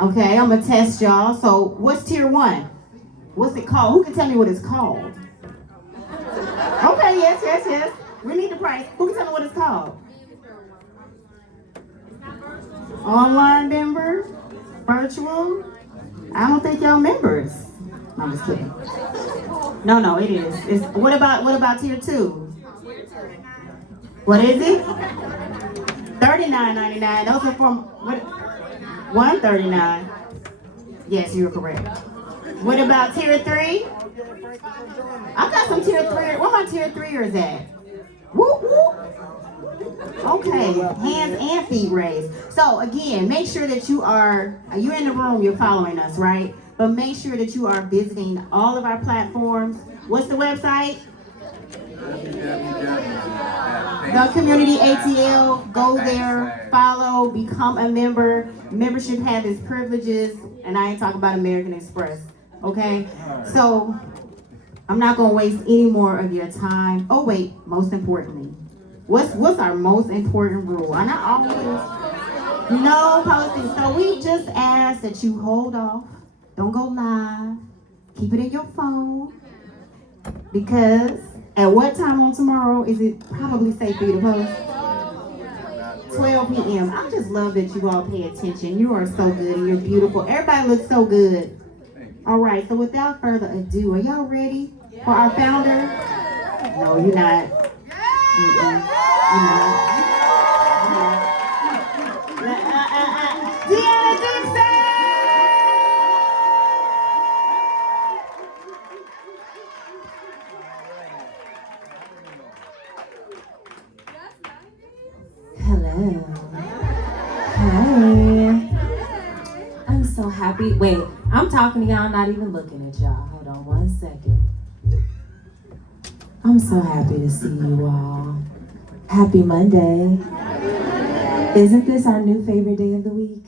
Okay, I'm gonna test y'all. So what's tier 1? What's it called? Who can tell me what it's called? Okay, yes. We need the price. Who can tell me what it's called? Online members? Virtual? I don't think y'all members. No, I'm just kidding. No, it is. What about tier 2? What is it? $39.99. Those are from what? $139. Yes, you're correct. What about tier 3? I got some tier 3. Where my tier 3ers at? Whoop whoop. Okay, hands and feet raised. So again, make sure that you're in the room, you're following us, right? But make sure that you are visiting all of our platforms. What's the website? The Community ATL. Go there, follow, become a member. Membership has its privileges, and I ain't talking about American Express, okay? So I'm not gonna waste any more of your time. Oh wait, most importantly, what's our most important rule? And I always no posting. So we just ask that you hold off, don't go live, keep it in your phone, because at what time on tomorrow is it probably safe for you to post? 12 p.m. I just love that you all pay attention. You are so good and you're beautiful. Everybody looks so good. All right, so without further ado, are y'all ready for our founder? No, you're not. You're not. Deanna Dixon! Hello. Hi. I'm so happy. Wait, I'm talking to y'all, not even looking at y'all. Hold on one second. I'm so happy to see you all. Happy Monday. Isn't this our new favorite day of the week?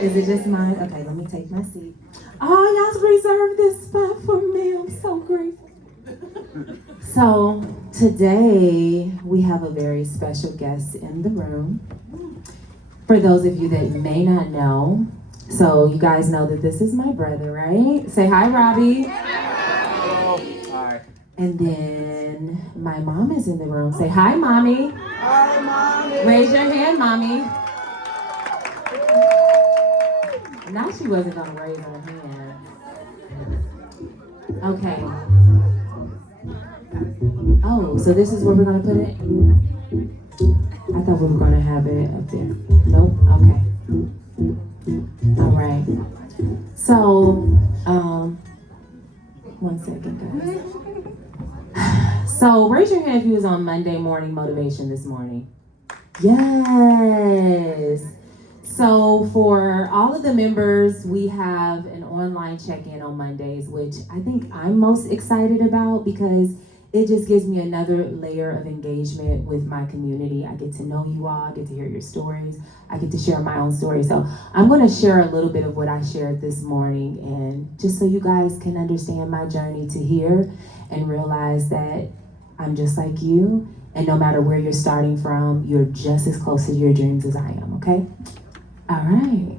Is it just mine? Okay, let me take my seat. Oh, y'all reserved this spot for me. I'm so grateful. So today we have a very special guest in the room. For those of you that may not know, so you guys know that this is my brother, right? Say hi, Robbie. Hi. And then my mom is in the room. Say hi, Mommy. Hi, Mommy. Raise your hand, Mommy. Now she wasn't gonna raise her hand. Okay. Oh, so this is where we're gonna put it? I thought we were gonna have it up there. Nope, okay. All right. So, one second, guys. So raise your hand if you was on Monday morning motivation this morning. Yes. So for all of the members, we have an online check-in on Mondays, which I think I'm most excited about because it just gives me another layer of engagement with my community. I get to know you all, I get to hear your stories, I get to share my own story. So I'm gonna share a little bit of what I shared this morning, and just so you guys can understand my journey to here and realize that I'm just like you, and no matter where you're starting from, you're just as close to your dreams as I am, okay? All right.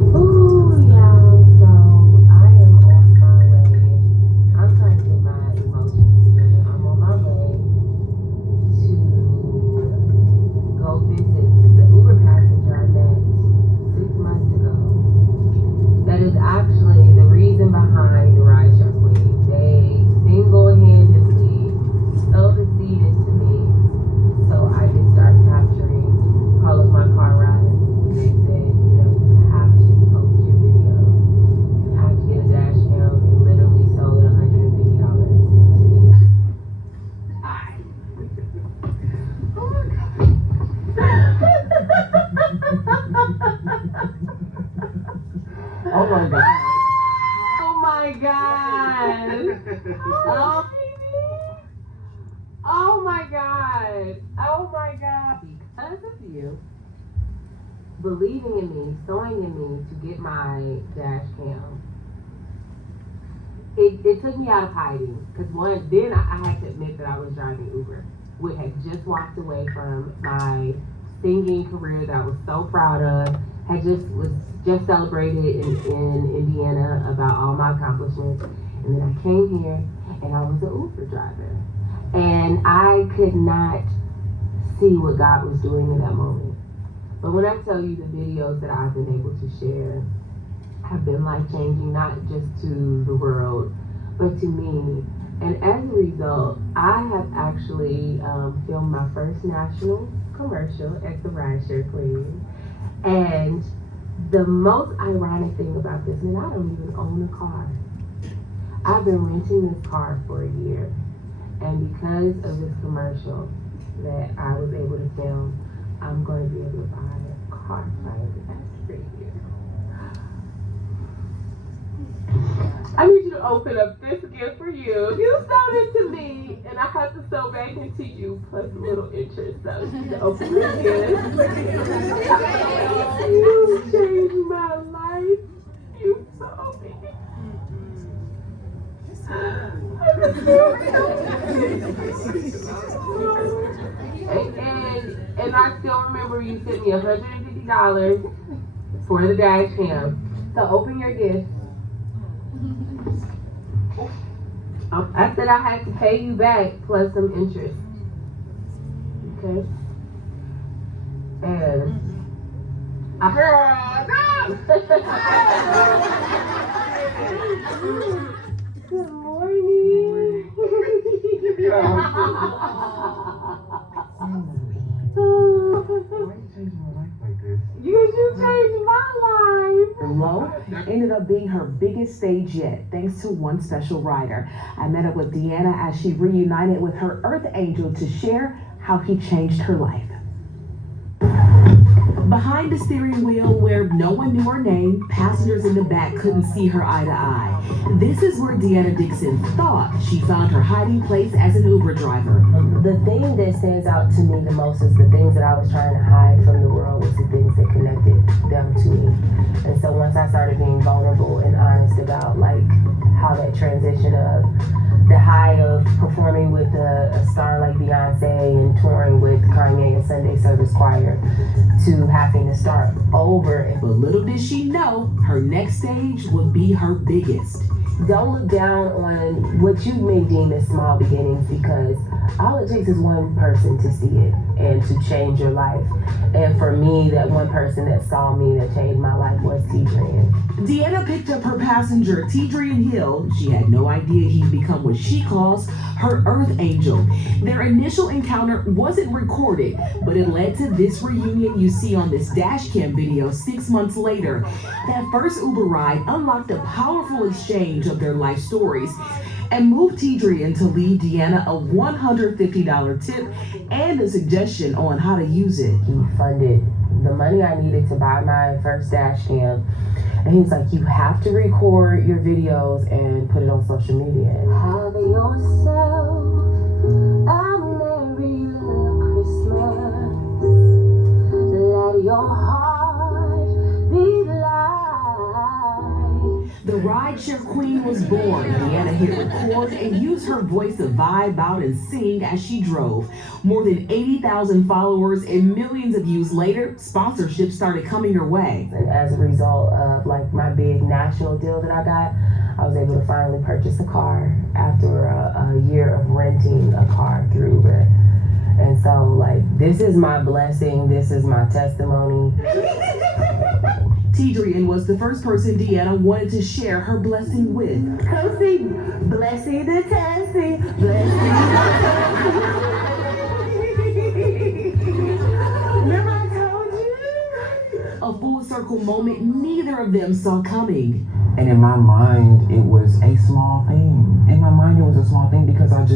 Ooh, y'all, so I am on my way. I'm trying to get my emotions together. I'm on my way to go visit the Uber passenger I met 6 months ago. That is actually the reason behind the rideshare queen. They single-handedly sold the seed into me so I could start capturing all of my car rides. They said, you know, you have to post your video. You have to get a dash cam, and literally sold $150 into me. Oh my God. Oh my God. Oh my God. Oh, baby. Oh my God. Oh my God. Because of you believing in me, sewing in me to get my dash cam, it took me out of hiding. Because then I had to admit that I was driving Uber. We had just walked away from my singing career that I was so proud of. Was just celebrated in Indiana about all my accomplishments. And then I came here and I was an Uber driver. And I could not see what God was doing in that moment. But when I tell you the videos that I've been able to share have been life-changing, not just to the world, but to me. And as a result, I have actually filmed my first national commercial as the rideshare queen. And the most ironic thing about this, and I don't even own a car. I've been renting this car for a year. And because of this commercial that I was able to film, I'm going to be able to buy a car finance for you. I need you to open up this gift for you. You sold it to me, and I have to sell back into you plus a little interest. So you need to open this gift. You changed my life. You sold me. And I still remember you sent me $150 for the dash cam. So open your gift. I said I had to pay you back plus some interest. Okay? And I heard Good morning. You changed my life. Low ended up being her biggest stage yet, thanks to one special rider. I met up with Deanna as she reunited with her Earth Angel to share how he changed her life. Behind the steering wheel, where no one knew her name, passengers in the back couldn't see her eye to eye. This is where Deanna Dixon thought she found her hiding place as an Uber driver. The thing that stands out to me the most is the things that I was trying to hide from the world was the things that connected them to me. And so once I started being vulnerable and honest about like how that transition of the high of performing with a star like Beyonce and touring with Kanye and Sunday Service Choir to having to start over. But little did she know, her next stage would be her biggest. Don't look down on what you may deem as small beginnings, because all it takes is one person to see it and to change your life. And for me, that one person that saw me that changed my life was Tidrian. Deanna picked up her passenger, Tidrian Hill. She had no idea he'd become what she calls her Earth Angel. Their initial encounter wasn't recorded, but it led to this reunion you see on this dash cam video 6 months later. That first Uber ride unlocked a powerful exchange of their life stories and moved Tidrian to leave Deanna a $150 tip and a suggestion on how to use it. He funded the money I needed to buy my first dash cam. And he was like, you have to record your videos and put it on social media. Have yourself a merry little Christmas. Let your heart be light. The rideshare queen was born. Deanna hit record and used her voice to vibe out and sing as she drove. More than 80,000 followers and millions of views later, sponsorships started coming her way. And as a result of like my big national deal that I got, I was able to finally purchase a car after a year of renting a car through Uber. And so like, this is my blessing, this is my testimony. Tidrian was the first person Deanna wanted to share her blessing with. Come see, blessing the Tessie, blessing Remember I told you? A full circle moment neither of them saw coming. And in my mind, it was a small thing. In my mind, it was a small thing because I was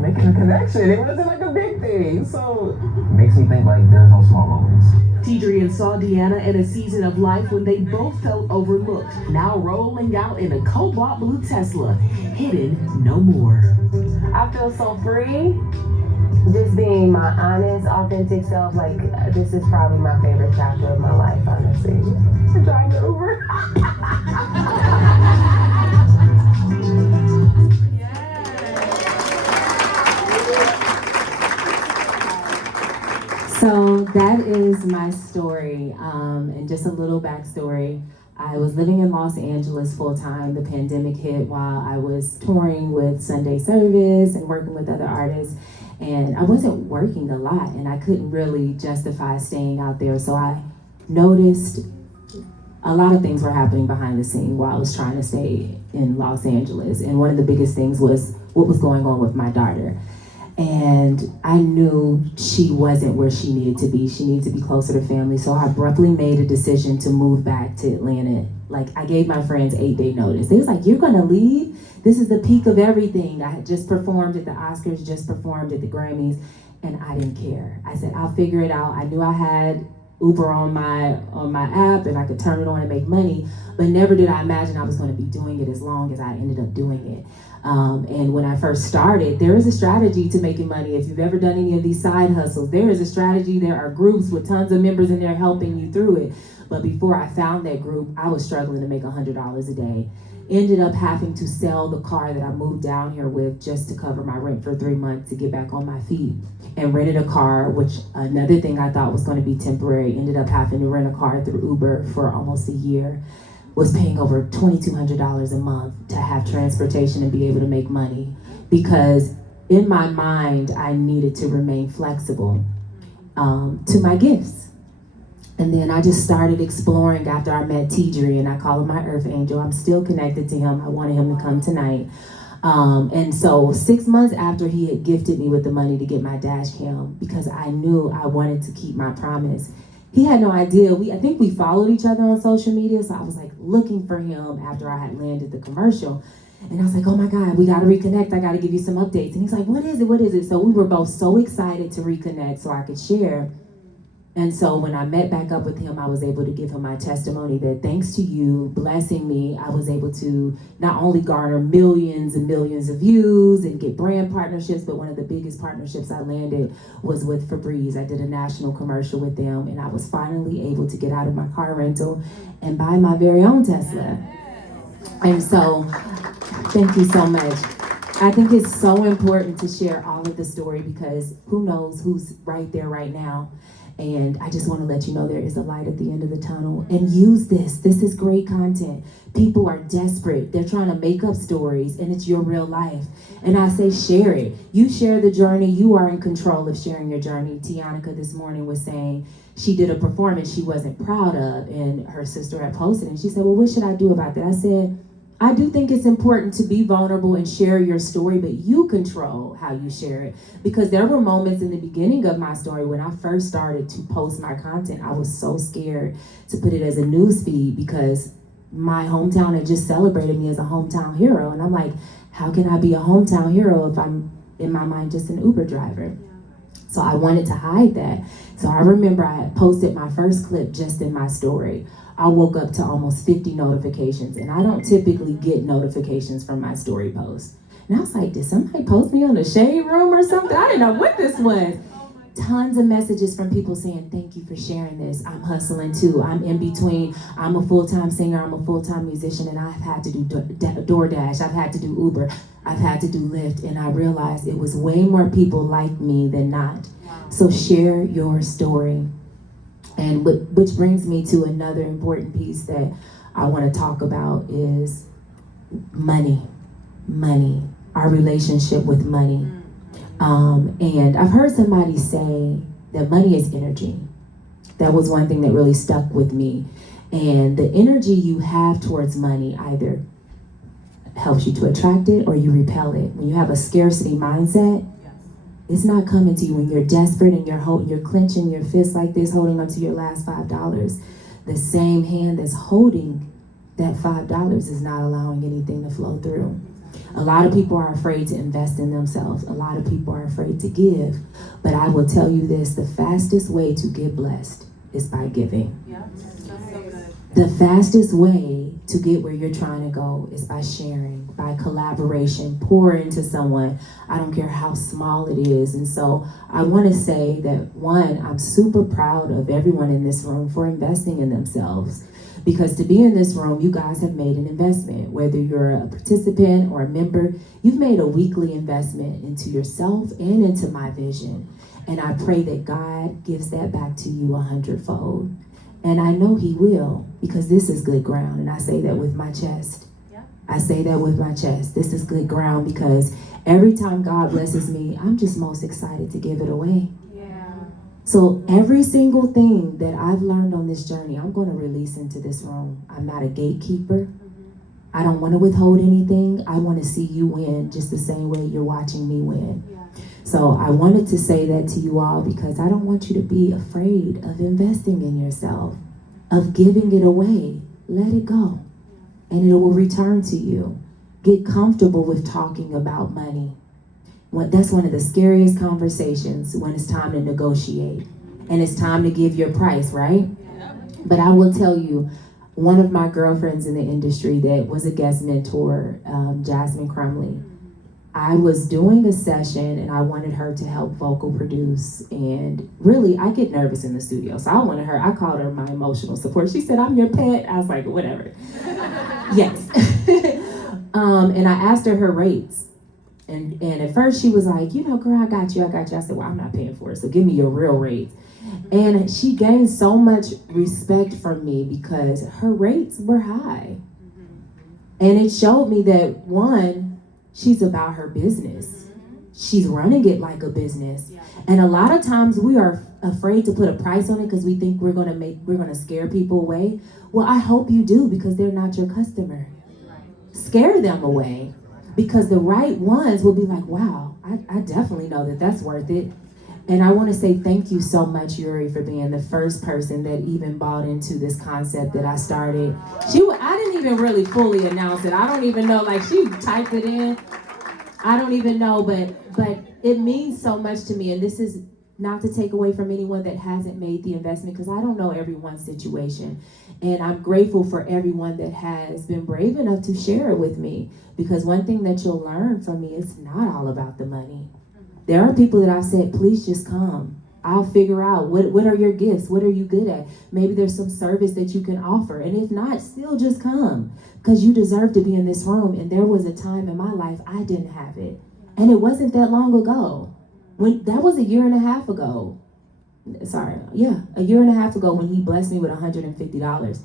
making a connection. It wasn't like a big thing. So it makes me think like there's no small moments. Tidrian saw Deanna in a season of life when they both felt overlooked. Now rolling out in a cobalt blue Tesla, hidden no more. I feel so free. Just being my honest, authentic self, like this is probably my favorite chapter of my life, honestly. Drive the Uber. So that is my story, and just a little backstory. I was living in Los Angeles full time. The pandemic hit while I was touring with Sunday Service and working with other artists, and I wasn't working a lot, and I couldn't really justify staying out there. So I noticed a lot of things were happening behind the scene while I was trying to stay in Los Angeles, and one of the biggest things was what was going on with my daughter. And I knew she wasn't where she needed to be. She needed to be closer to family. So I abruptly made a decision to move back to Atlanta. Like, I gave my friends 8-day notice. They was like, "You're gonna leave? This is the peak of everything." I had just performed at the Oscars, just performed at the Grammys, and I didn't care. I said, "I'll figure it out." I knew I had Uber on my app and I could turn it on and make money, but never did I imagine I was gonna be doing it as long as I ended up doing it. And when I first started, there is a strategy to making money. If you've ever done any of these side hustles, there is a strategy. There are groups with tons of members in there helping you through it. But before I found that group, I was struggling to make $100 a day. Ended up having to sell the car that I moved down here with just to cover my rent for 3 months to get back on my feet. And rented a car, which another thing I thought was going to be temporary. Ended up having to rent a car through Uber for almost a year. Was paying over $2,200 a month to have transportation and be able to make money, because in my mind I needed to remain flexible to my gifts. And then I just started exploring after I met Tidri, and I call him my earth angel. I'm still connected to him. I wanted him to come tonight. And so 6 months after he had gifted me with the money to get my dash cam, because I knew I wanted to keep my promise. He had no idea. I think we followed each other on social media, so I was like looking for him after I had landed the commercial. And I was like, "Oh my God, we gotta reconnect. I gotta give you some updates." And he's like, "What is it? What is it?" So we were both so excited to reconnect so I could share. And so when I met back up with him, I was able to give him my testimony that thanks to you blessing me, I was able to not only garner millions and millions of views and get brand partnerships, but one of the biggest partnerships I landed was with Febreze. I did a national commercial with them, and I was finally able to get out of my car rental and buy my very own Tesla. And so, thank you so much. I think it's so important to share all of the story, because who knows who's right there right now. And I just want to let you know there is a light at the end of the tunnel. And use this. This is great content. People are desperate. They're trying to make up stories, and it's your real life. And I say share it. You share the journey. You are in control of sharing your journey. Tianica this morning was saying she did a performance she wasn't proud of, and her sister had posted, and she said, "Well, what should I do about that?" I said, I do think it's important to be vulnerable and share your story, but you control how you share it. Because there were moments in the beginning of my story when I first started to post my content, I was so scared to put it as a news feed because my hometown had just celebrated me as a hometown hero. And I'm like, how can I be a hometown hero if I'm, in my mind, just an Uber driver? So I wanted to hide that. So I remember I had posted my first clip just in my story. I woke up to almost 50 notifications, and I don't typically get notifications from my story posts. And I was like, did somebody post me on the Shade Room or something? I didn't know what this was. Tons of messages from people saying, thank you for sharing this. I'm hustling too. I'm in between. I'm a full-time singer. I'm a full-time musician, and I've had to do DoorDash. I've had to do Uber. I've had to do Lyft, and I realized it was way more people like me than not. So share your story. And which brings me to another important piece that I want to talk about is money, our relationship with money. And I've heard somebody say that money is energy. That was one thing that really stuck with me. And the energy you have towards money either helps you to attract it or you repel it. When you have a scarcity mindset, it's not coming to you. When you're desperate and you're clenching your fist like this, holding onto your last $5, the same hand that's holding that $5 is not allowing anything to flow through. A lot of people are afraid to invest in themselves. A lot of people are afraid to give. But I will tell you this, the fastest way to get blessed is by giving. Yeah, that's so good. The fastest way to get where you're trying to go is by sharing, by collaboration, pour into someone. I don't care how small it is. And so I want to say that, one, I'm super proud of everyone in this room for investing in themselves, Because to be in this room, you guys have made an investment. Whether you're a participant or a member, you've made a weekly investment into yourself and into my vision. And I pray that God gives that back to you 100-fold. And I know he will, because this is good ground. And I say that with my chest. I say that with my chest. This is good ground, because every time God blesses me, I'm just most excited to give it away. So every single thing that I've learned on this journey, I'm going to release into this room. I'm not a gatekeeper. I don't want to withhold anything. I want to see you win just the same way you're watching me win. So I wanted to say that to you all, because I don't want you to be afraid of investing in yourself, of giving it away. Let it go, and it will return to you. Get comfortable with talking about money. That's one of the scariest conversations, when it's time to negotiate and it's time to give your price, right? But I will tell you, one of my girlfriends in the industry that was a guest mentor, Jasmine Crumley, I was doing a session and I wanted her to help vocal produce, and really I get nervous in the studio, so I called her my emotional support. She said, "I'm your pet." I was like, whatever. Yes. And I asked her rates. And at first she was like, girl, I got you. I said, well, I'm not paying for it, so give me your real rates. And she gained so much respect from me because her rates were high. And it showed me that, one, she's about her business. She's running it like a business. And a lot of times we are afraid to put a price on it because we think we're gonna scare people away. Well, I hope you do, because they're not your customer. Scare them away. Because the right ones will be like, wow, I definitely know that that's worth it. And I want to say thank you so much, Yuri, for being the first person that even bought into this concept that I started. I didn't even really fully announce it. I don't even know, like, she typed it in. I don't even know, but it means so much to me. And this is not to take away from anyone that hasn't made the investment, because I don't know everyone's situation. And I'm grateful for everyone that has been brave enough to share it with me. Because one thing that you'll learn from me, it's not all about the money. There are people that I've said, please just come. I'll figure out what are your gifts? What are you good at? Maybe there's some service that you can offer. And if not, still just come. Because you deserve to be in this room. And there was a time in my life I didn't have it. And it wasn't that long ago. That was a year and a half ago. A year and a half ago, when he blessed me with $150.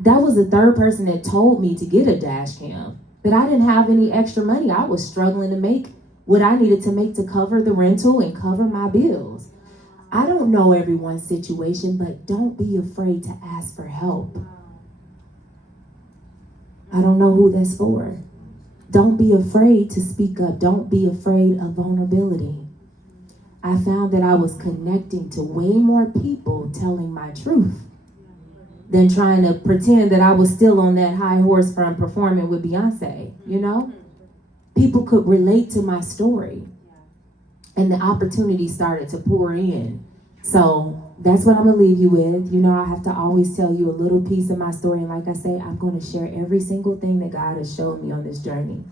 That was the third person that told me to get a dash cam. But I didn't have any extra money. I was struggling to make what I needed to make to cover the rental and cover my bills. I don't know everyone's situation, but don't be afraid to ask for help. I don't know who that's for. Don't be afraid to speak up. Don't be afraid of vulnerability. I found that I was connecting to way more people telling my truth than trying to pretend that I was still on that high horse from performing with Beyonce, People could relate to my story, and the opportunity started to pour in. So that's what I'm gonna leave you with. I have to always tell you a little piece of my story, and like I say, I'm gonna share every single thing that God has showed me on this journey.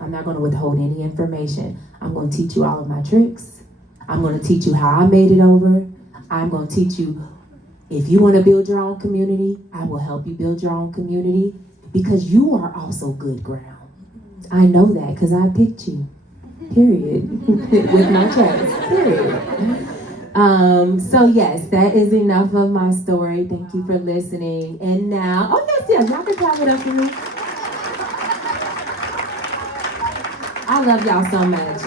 I'm not gonna withhold any information. I'm gonna teach you all of my tricks. I'm gonna teach you how I made it over. I'm gonna teach you, if you wanna build your own community, I will help you build your own community, because you are also good ground. I know that because I picked you, period, with my chest, period. So yes, that is enough of my story. Thank you for listening. And now, yes, y'all can clap it up for me. I love y'all so much.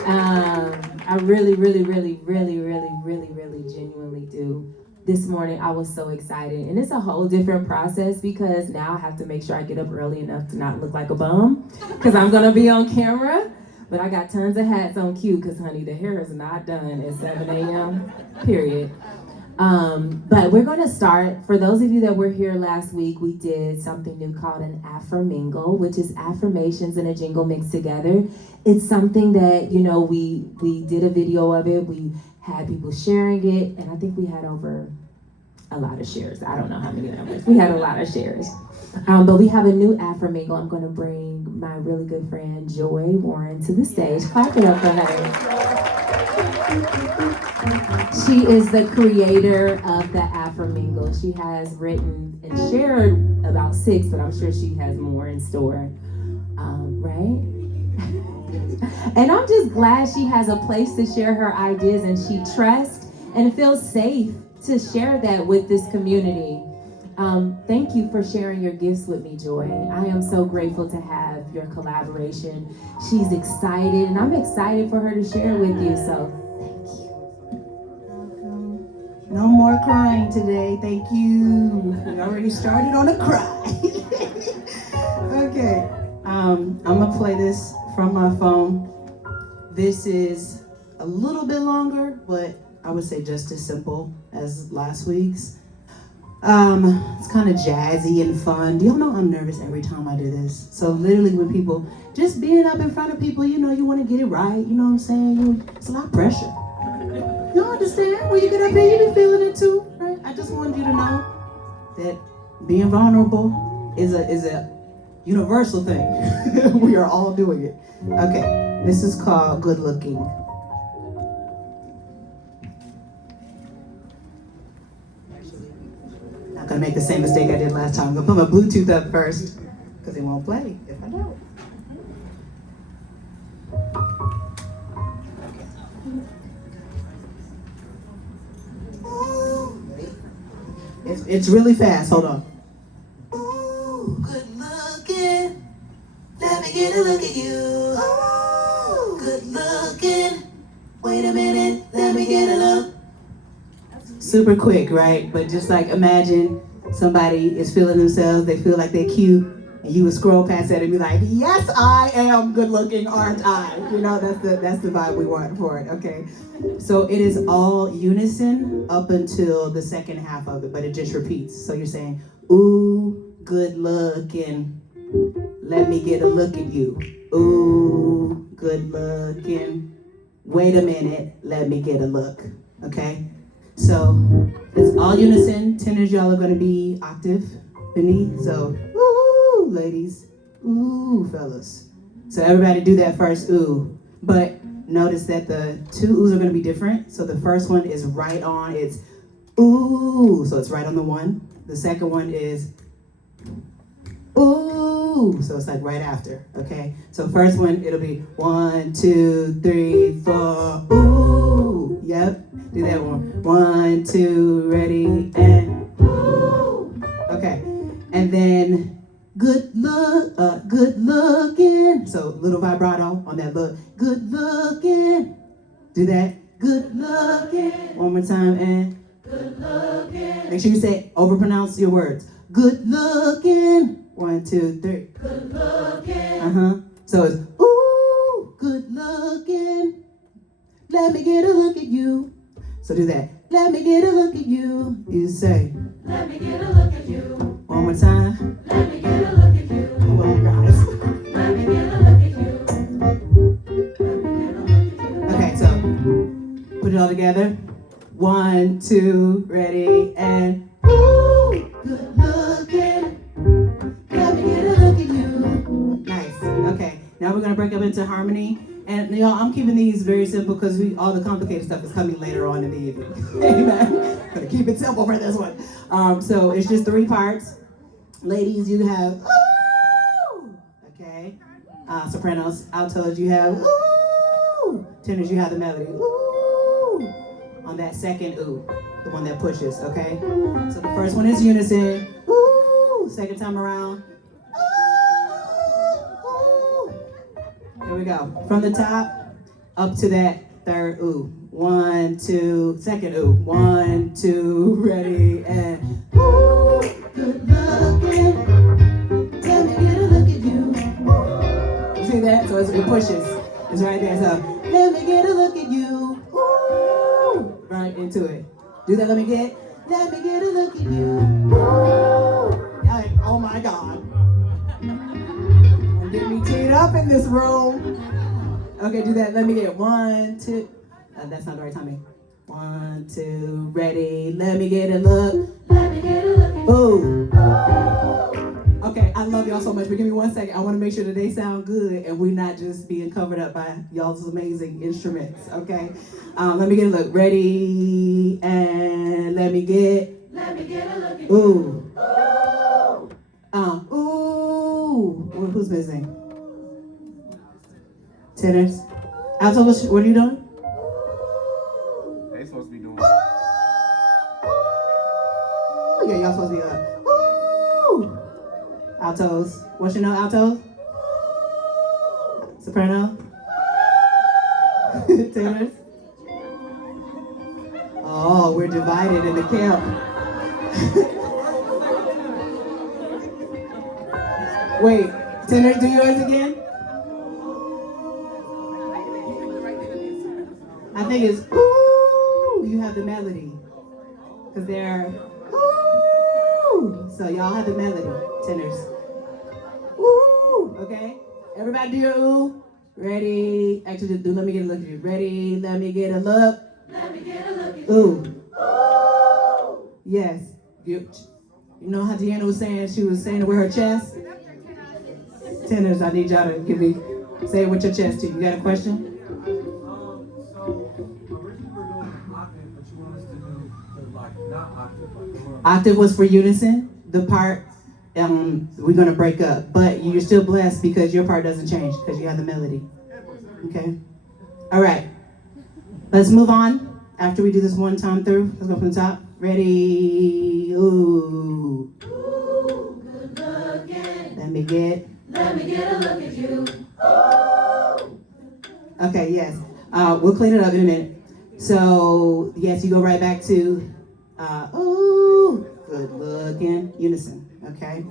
I really, really, really, really, really, really, really genuinely do. This morning I was so excited, and it's a whole different process because now I have to make sure I get up early enough to not look like a bum, because I'm gonna be on camera. But I got tons of hats on cue, because honey, the hair is not done at 7 a.m. period. But we're gonna start. For those of you that were here last week, we did something new called an AffirMingle, which is affirmations and a jingle mixed together. It's something that, we did a video of it. We had people sharing it, and I think we had over a lot of shares. I don't know how many numbers. We had a lot of shares. But we have a new AffirMingle. I'm gonna bring my really good friend Joy Warren to the stage. Clap it up for her. She is the creator of the AffirMingle. She has written and shared about 6, but I'm sure she has more in store, right? And I'm just glad she has a place to share her ideas and she trusts and feels safe to share that with this community. Thank you for sharing your gifts with me, Joy. I am so grateful to have your collaboration. She's excited, and I'm excited for her to share with you, so thank you. No more crying today, thank you. We already started on a cry. Okay, I'm gonna play this from my phone. This is a little bit longer, but I would say just as simple as last week's. It's kind of jazzy and fun. Do y'all know I'm nervous every time I do this? So literally when people, just being up in front of people, you know, you want to get it right, you know what I'm saying? It's a lot of pressure. You understand? When you get up here, you be feeling it too, right? I just wanted you to know that being vulnerable is a universal thing. We are all doing it. Okay, this is called Good Looking. Not gonna make the same mistake I did last time. I'm gonna put my Bluetooth up first, because it won't play if I don't. It's really fast, hold on. Ooh, good looking. Let me get a look at you. Ooh, good looking. Wait a minute, let me get a look. Super quick, right? But just like imagine somebody is feeling themselves, they feel like they're cute, and you would scroll past that and be like, yes, I am good looking, aren't I? You know, that's the vibe we want for it, okay? So it is all unison up until the second half of it, but it just repeats. So you're saying, ooh, good looking, let me get a look at you. Ooh, good looking, wait a minute, let me get a look, okay? So it's all unison. Tenors, y'all are gonna be octave beneath. So, ooh, ladies, ooh, fellas. So everybody do that first ooh. But notice that the 2 oohs are gonna be different. So the first one is right on, it's ooh, so it's right on the 1. The second one is ooh, so it's like right after, okay? So first one, it'll be 1, 2, 3, 4, ooh, yep. Do that one. 1, 2, ready, and ooh. Okay, and then good looking. So little vibrato on that look. Good looking. Do that. Good looking. One more time, and good looking. Make sure you say overpronounce your words. Good looking. 1, 2, 3. Good looking. So it's ooh, good looking. Let me get a look at you. So do that. Let me get a look at you. You say, let me get a look at you. One more time. Let me get a look at you. Come on, guys. Let me get a look at you. Let me get a look at you. Okay, so put it all together. 1, 2, ready, and ooh, good looking. Let me get a look at you. Nice. Okay. Now we're gonna break up into harmony. And y'all, I'm keeping these very simple because all the complicated stuff is coming later on in the evening. Amen. Gonna keep it simple for this one. So it's just 3 parts. Ladies, you have ooh. Okay. Sopranos, altos, you have ooh. Tenors, you have the melody ooh. On that second ooh, the one that pushes. Okay. So the first one is unison. Ooh. Second time around. Here we go. From the top up to that third ooh. 1, 2, second ooh. 1, 2, ready, and ooh, good looking. Let me get a look at you. You see that? So it pushes. It's right there. So let me get a look at you. Ooh, right into it. Do that. Let me get a look at you. Ooh. Like, oh my God. Get me teed up in this room. Okay, do that. Let me get 1, 2. That's not the right timing. 1, 2, ready. Let me get a look. Let me get a look. Ooh. Okay, I love y'all so much, but give me 1 second. I want to make sure that they sound good and we're not just being covered up by y'all's amazing instruments, okay? Let me get a look. Ready, and let me get a look. Ooh. Ooh. Who's missing? Tenors. Altos, what are you doing? They supposed to be doing. Yeah, y'all supposed to be up. Ooh. Altos. What's your note, altos? Soprano? Tenors? Oh, we're divided in the camp. Wait, tenors, do yours again? I think it's ooh, you have the melody. Because they're ooh. So y'all have the melody, tenors. Ooh, okay? Everybody do your ooh. Ready? Actually, let me get a look at you. Ready? Let me get a look. Let me get a look at you. Ooh. Yes. You know how Deanna was saying, she was saying it with her chest? Tenors, I need y'all to say it with your chest too. You got a question? Octave was for unison. The part we're gonna break up, but you're still blessed because your part doesn't change because you have the melody. Okay. All right. Let's move on. After we do this one time through, let's go from the top. Ready? Ooh. Ooh, good looking. Let me get a look at you. Ooh. Okay. Yes. We'll clean it up in a minute. So yes, you go right back to. Ooh, good looking, unison, okay?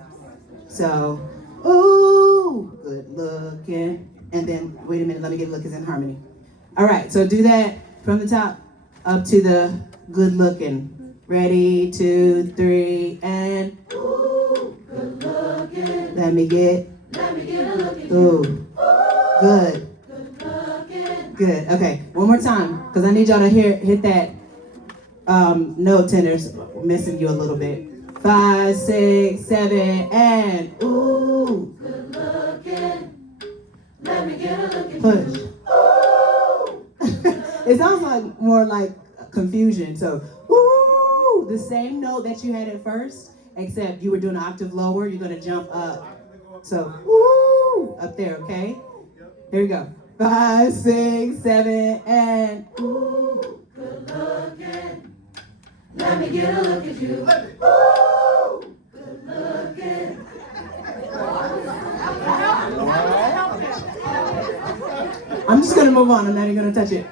So, ooh, good looking, and then, wait a minute, let me get a look, is in harmony. All right, so do that from the top up to the good looking. Ready, 2, 3, and ooh, good looking. Let me get a look at you. Ooh, good. Good looking. Good, okay, one more time, because I need y'all to hit that. No, tenors, missing you a little bit. 5, 6, 7, and ooh, good looking. Let me get a look at push. Ooh. It sounds like more like confusion. So, ooh, the same note that you had at first, except you were doing an octave lower. You're gonna jump up. So, ooh, up there, okay? Here we go. 5, 6, 7, and ooh, good looking. Let me get a look at you. Ooh, good looking. I'm just gonna move on. I'm not even gonna touch it.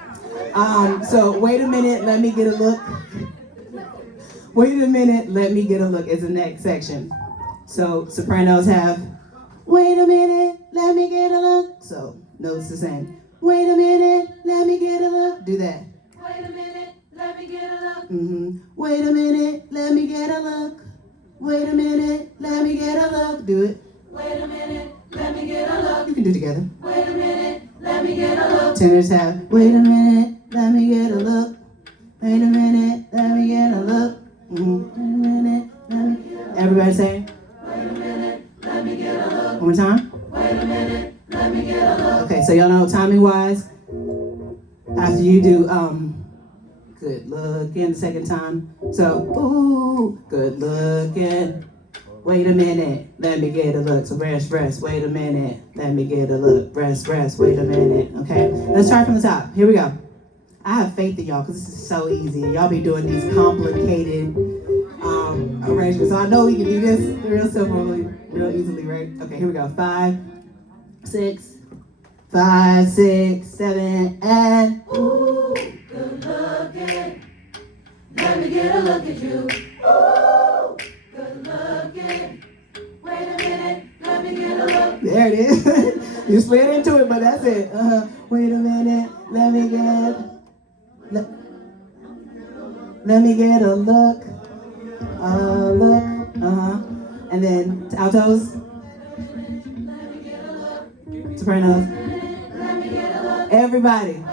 So wait a minute. Let me get a look. Wait a minute. Let me get a look. Is the next section. So sopranos have. Wait a minute. Let me get a look. So notes the same. Wait a minute. Let me get a look. Do that. Wait a minute. Let me get a look. Mm-hmm. Wait a minute, let me get a look. Wait a minute, let me get a look. Do it. Wait a minute, let me get a look. You can do it together. Wait a minute, let me get a look. Tenors have. Wait a minute, let me get a look. Wait a minute, let me get a look. Mm-hmm. Wait a minute, let me get a look. Everybody say. Wait a minute, let me get a look. One more time. Wait a minute, let me get a look. Okay, so y'all know timing wise. After you do good looking the second time. So, ooh, good looking. Wait a minute, let me get a look. So rest, wait a minute, let me get a look. Rest, wait a minute, okay? Let's start from the top. Here we go. I have faith in y'all because this is so easy. Y'all be doing these complicated arrangements. So I know we can do this real simply, real easily, right? Okay, here we go. 5, 6, 5, 6, 7, and ooh, good looking. Let me get a look at you. Ooh, good looking. Wait a minute, let me get a look. There it is. You slid into it, but that's it. Wait a minute, let me get a look. And then altos. Sopranos. Everybody.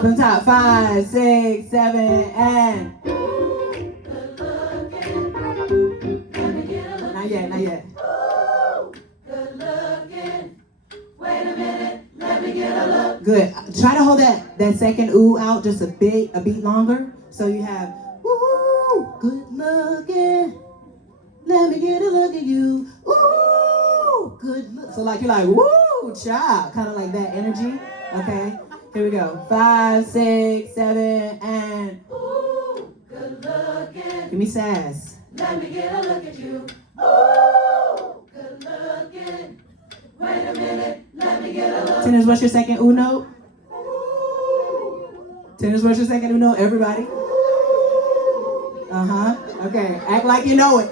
From the top, 5, 6, 7, and. Not yet, not yet. Good looking. Wait a minute, let me get a look. Good. Try to hold that second ooh out just a beat longer. So you have ooh, good looking. Let me get a look at you. Ooh, good look. So like you're like woo, child, kind of like that energy. Okay. Here we go. 5, 6, 7, and Ooh, good looking. give me sass. Let me get a look at you. Ooh, good looking. Wait a minute, let me get a look. Tenors, what's your second ooh note? Tenors, what's your second ooh note? Everybody. Okay. Act like you know it.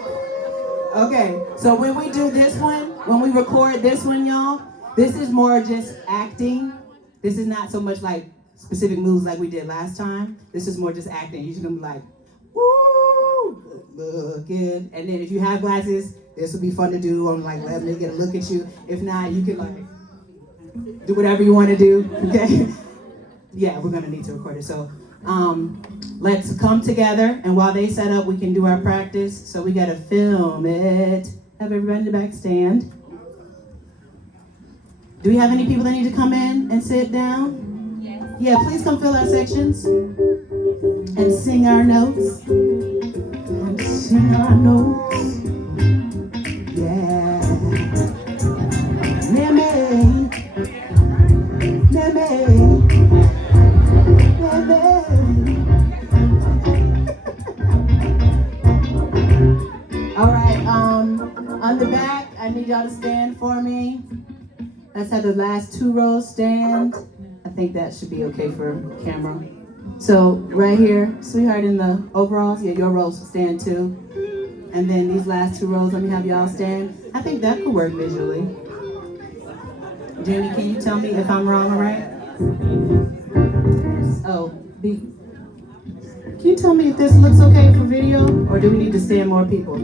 Okay. So when we do this one, when we record this one, y'all, this is more just acting. This is not so much like specific moves like we did last time. This is more just acting. You're just gonna be like, woo, good looking. And then if you have glasses, this would be fun to do. I'm like, let me get a look at you. If not, you can like do whatever you want to do. Okay. Yeah, we're gonna need to record it. So let's come together, and while they set up, we can do our practice. So we gotta film it. Have everybody in the back stand. Do we have any people that need to come in and sit down? Yes. Yeah, please come fill our sections and sing our notes. And sing our notes. Yeah. Neme. Neme. All right, on the back, I need y'all to stand for me. Let's have the last 2 rows stand. I think that should be okay for camera. So right here, sweetheart in the overalls, yeah, your rows stand too. And then these last 2 rows, let me have y'all stand. I think that could work visually. Jamie, can you tell me if I'm wrong or right? Can you tell me if this looks okay for video, or do we need to stand more people?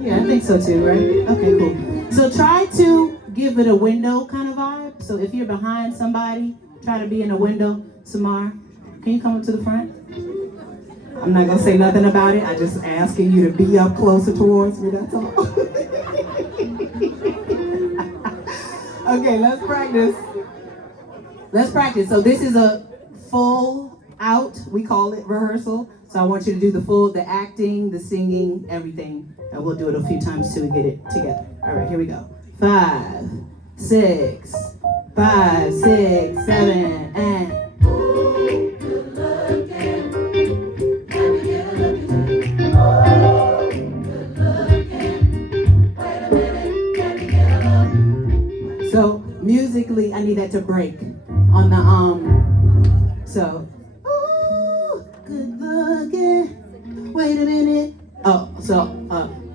Yeah, I think so too, right? Okay, cool. So try to give it a window kind of vibe. So if you're behind somebody, try to be in a window. Samar, can you come up to the front? I'm not gonna say nothing about it. I'm just asking you to be up closer towards me, that's all. Okay, let's practice. Let's practice. So this is a full out, we call it rehearsal. So I want you to do the acting, the singing, everything. And we'll do it a few times till we get it together. All right, here we go. 5, 6, 5, 6, 7, and so musically, I need that to break on the So, ooh, good looking. Wait a minute. Oh, so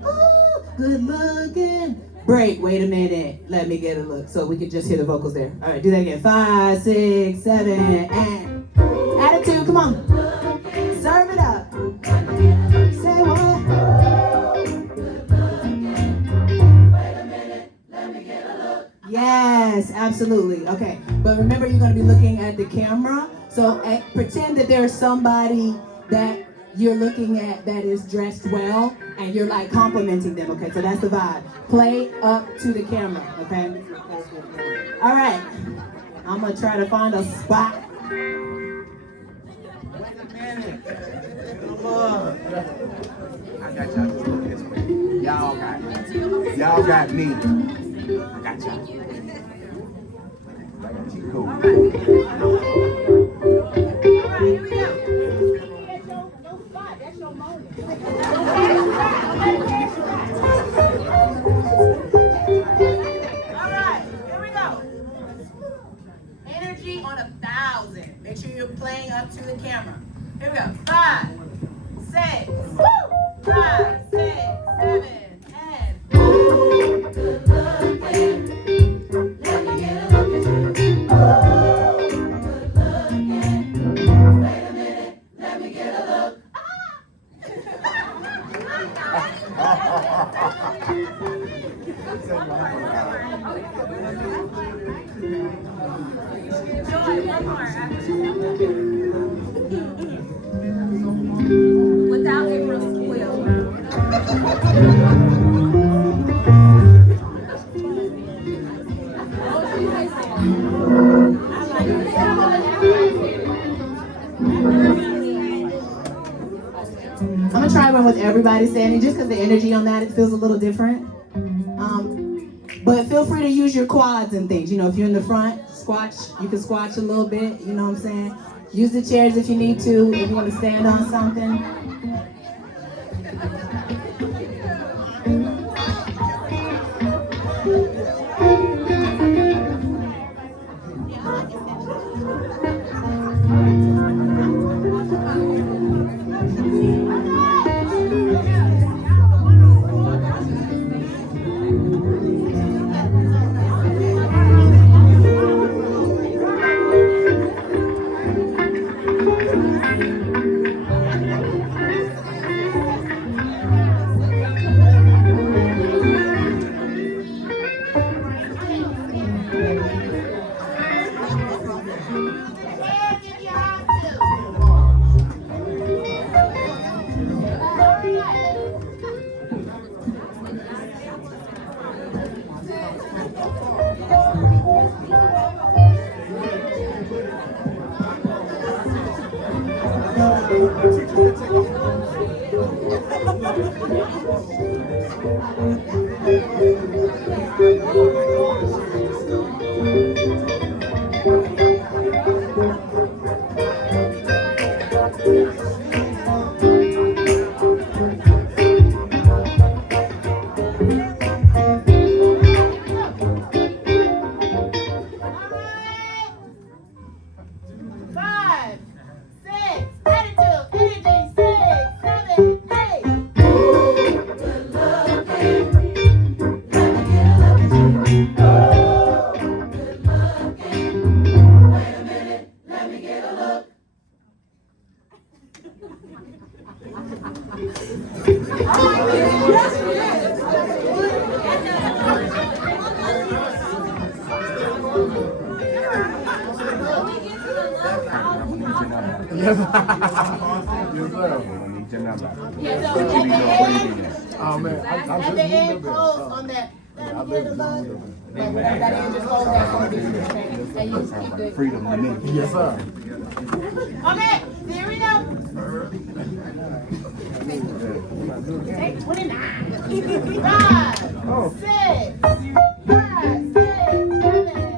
ooh, good looking. Break. Wait a minute. Let me get a look. So we can just hear the vocals there. All right, do that again. 5, 6, 7, and attitude. Come on. Serve it up. Say what? Yes, absolutely. Okay, but remember you're going to be looking at the camera. So pretend that there's somebody that you're looking at that is dressed well, and you're like complimenting them. Okay, so that's the vibe. Play up to the camera. Okay. All right. I'm gonna try to find a spot. Wait a minute. Come on. I got y'all this way. Y'all got me. Y'all got me. I got y'all. I got you. Cool. All right, here we go. No spot. That's your moment. All right, here we go. Energy on 1,000. Make sure you're playing up to the camera. Here we go. 5, 6, 5, 6, 7, and good looking. Let me get a look at you. Oh, good looking. Wait a minute. Let me get a look. Joy, one more. Without April's squeal. everybody standing, just because the energy on that, it feels a little different. But feel free to use your quads and things. You know, if you're in the front, squatch, you can squatch a little bit, you know what I'm saying? Use the chairs if you need to, if you want to stand on something. Oh man, at the end, close on that. Let me get a look. But at that end, just close that for me. And you keep the freedom to me. Yes, sir. Okay, here we go. Take 29. 5, 6, 5, 6, 7.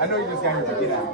I know you just got here to get out.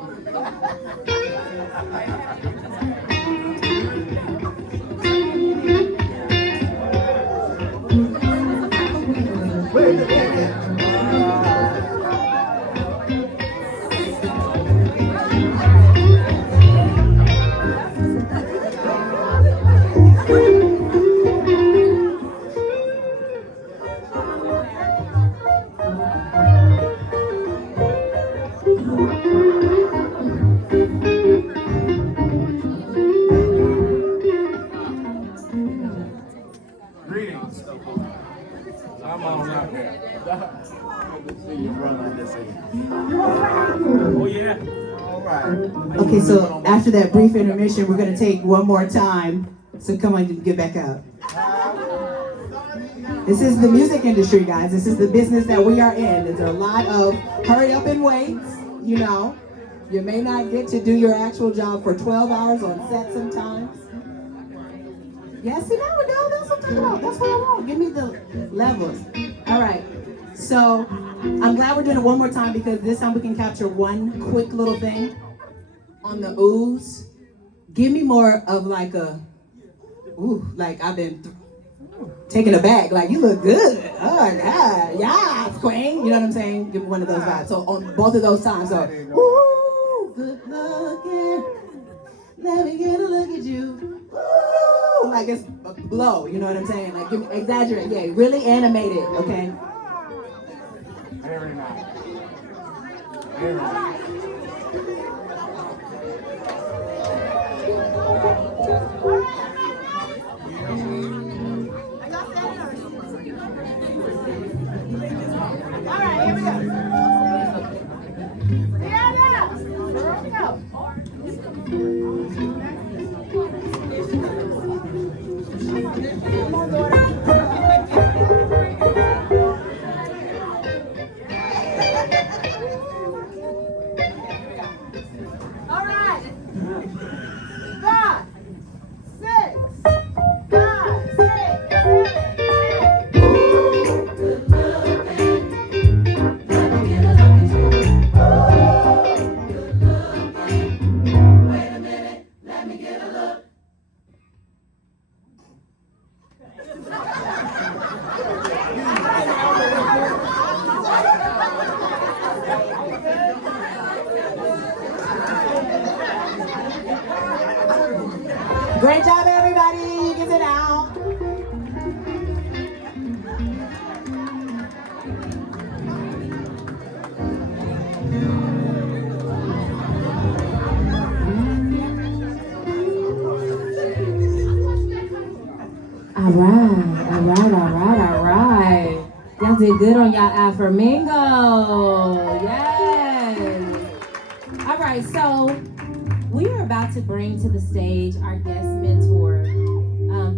Okay, so after that brief intermission, we're going to take one more time. So come on, get back up. This is the music industry, guys. This is the business that we are in. There's a lot of hurry up and wait, you know. You may not get to do your actual job for 12 hours on set sometimes. Yeah, see, there we go. That's what I'm talking about. That's what I want. Give me the levels. All right. So I'm glad we're doing it one more time because this time we can capture one quick little thing on the oohs. Give me more of like a, ooh, like I've been taken aback. Like, you look good. Oh my God. Yeah, queen. You know what I'm saying? Give me one of those vibes. So on both of those times. So, ooh, good looking. Let me get a look at you. Ooh, like it's a blow. You know what I'm saying? Like, give me, exaggerate. Yeah, really animate it, okay? Very nice. Very nice. All right. Great job, everybody. You can sit down. All right. Y'all did good on y'all AffirMingle. Yes. All right, so we are about to bring to the stage our guest mentor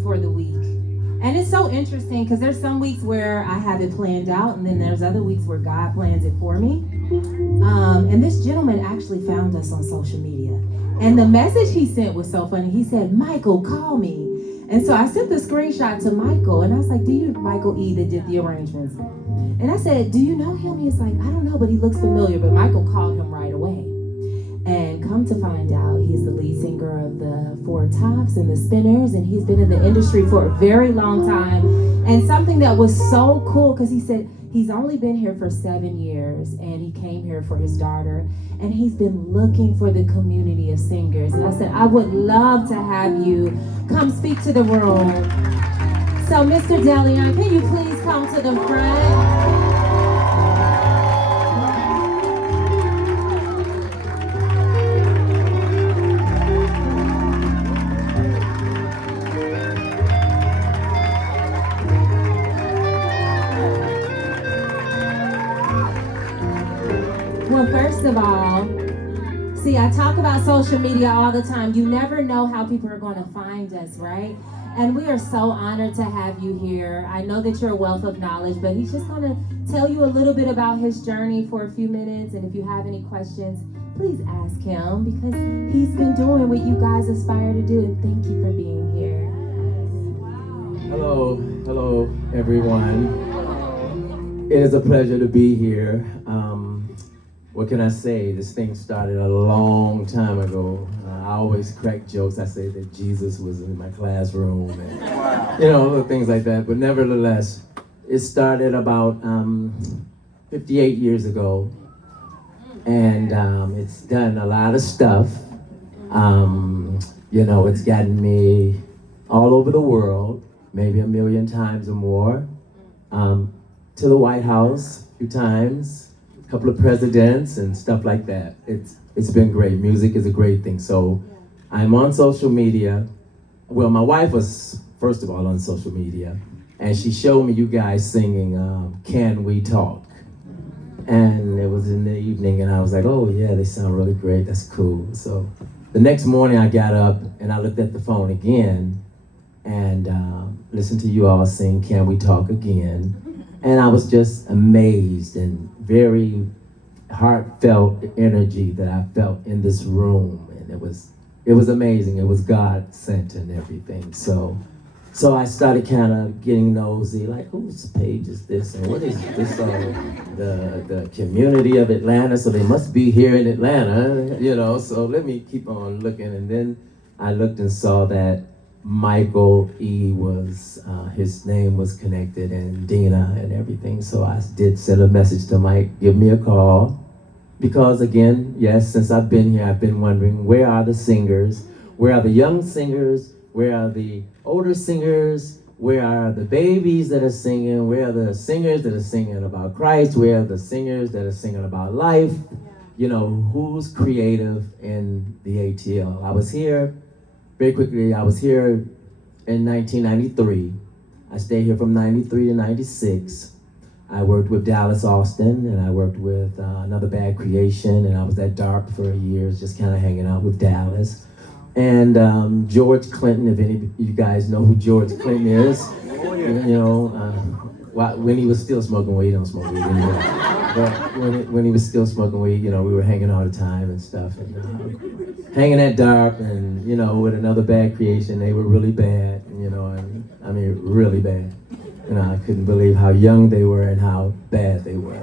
for the week. And it's so interesting because there's some weeks where I have it planned out, and then there's other weeks where God plans it for me. And this gentleman actually found us on social media. And the message he sent was so funny. He said, "Michael, call me." And so I sent the screenshot to Michael, and I was like, "Do you, Michael E. that did the arrangements?" And I said, "Do you know him?" He's like, "I don't know, but he looks familiar." But Michael called him right away. And come to find out, he's the lead singer of the Four Tops and the Spinners, and he's been in the industry for a very long time. And something that was so cool, because he said he's only been here for 7 years, and he came here for his daughter, and he's been looking for the community of singers. And I said, I would love to have you come speak to the room. So Mr. DeLeon, can you please come to the front? Well, first of all, see, I talk about social media all the time. You never know how people are going to find us, right? And we are so honored to have you here. I know that you're a wealth of knowledge, but he's just going to tell you a little bit about his journey for a few minutes. And if you have any questions, please ask him, because he's been doing what you guys aspire to do. And thank you for being here. Hello, everyone. It is a pleasure to be here. What can I say? This thing started a long time ago. I always crack jokes. I say that Jesus was in my classroom and, little things like that. But nevertheless, it started about 58 years ago. And it's done a lot of stuff. It's gotten me all over the world, maybe 1 million times or more, to the White House a few times. Couple of presidents and stuff like that. It's been great. Music is a great thing. So I'm on social media. Well, my wife was first of all on social media, and she showed me you guys singing "Can We Talk?" And it was in the evening, and I was like, oh yeah, they sound really great. That's cool. So the next morning I got up and I looked at the phone again and listened to you all sing "Can We Talk" again. And I was just amazed and very heartfelt energy that I felt in this room. And it was amazing. It was God sent and everything. So I started kind of getting nosy, like, whose page is this? And what is this? The community of Atlanta, so they must be here in Atlanta, so let me keep on looking. And then I looked and saw that Michael E. was, his name was connected, and Deanna and everything. So I did send a message to Mike, give me a call. Because again, yes, since I've been here, I've been wondering, where are the singers? Where are the young singers? Where are the older singers? Where are the babies that are singing? Where are the singers that are singing about Christ? Where are the singers that are singing about life? Who's creative in the ATL? I was here in 1993. I stayed here from 93 to 96. I worked with Dallas Austin, and I worked with Another Bad Creation, and I was at Dark for years, just kind of hanging out with Dallas. And George Clinton, if any of you guys know who George Clinton is, when he was still smoking weed, he don't smoke weed anymore. But when he was still smoking weed, we were hanging all the time and stuff. And hanging at Dark, and with Another Bad Creation, they were really bad, really bad. I couldn't believe how young they were and how bad they were.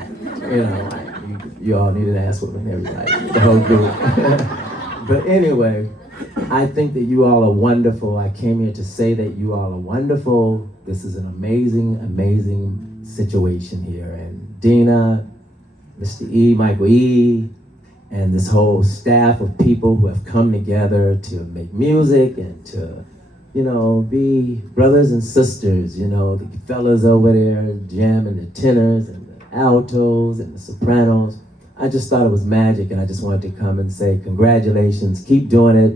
You all need to ask women, everybody, the whole group. But anyway, I think that you all are wonderful. I came here to say that you all are wonderful. This is an amazing, amazing situation here. And Deanna, Mr. E, Michael E, and this whole staff of people who have come together to make music and to you know, be brothers and sisters, you know, the fellas over there jamming the tenors and the altos and the sopranos. I just thought it was magic, and I just wanted to come and say congratulations, keep doing it.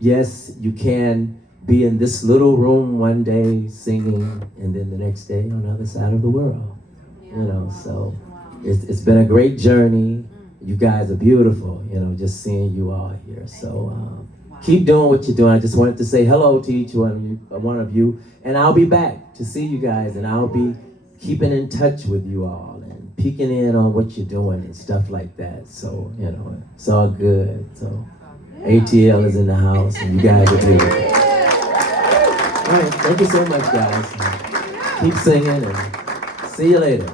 Yes, you can be in this little room one day singing, and then the next day on the other side of the world, you know, so it's been a great journey. You guys are beautiful, you know, just seeing you all here. So keep doing what you're doing. I just wanted to say hello to each one of you, and I'll be back to see you guys, and I'll be keeping in touch with you all and peeking in on what you're doing and stuff like that. So, you know, it's all good. So ATL is in the house, and you guys are beautiful. All right, thank you so much, guys. Keep singing, and see you later.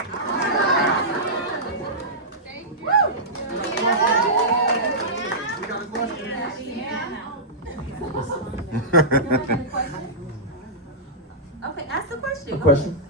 Okay, ask the question. A question?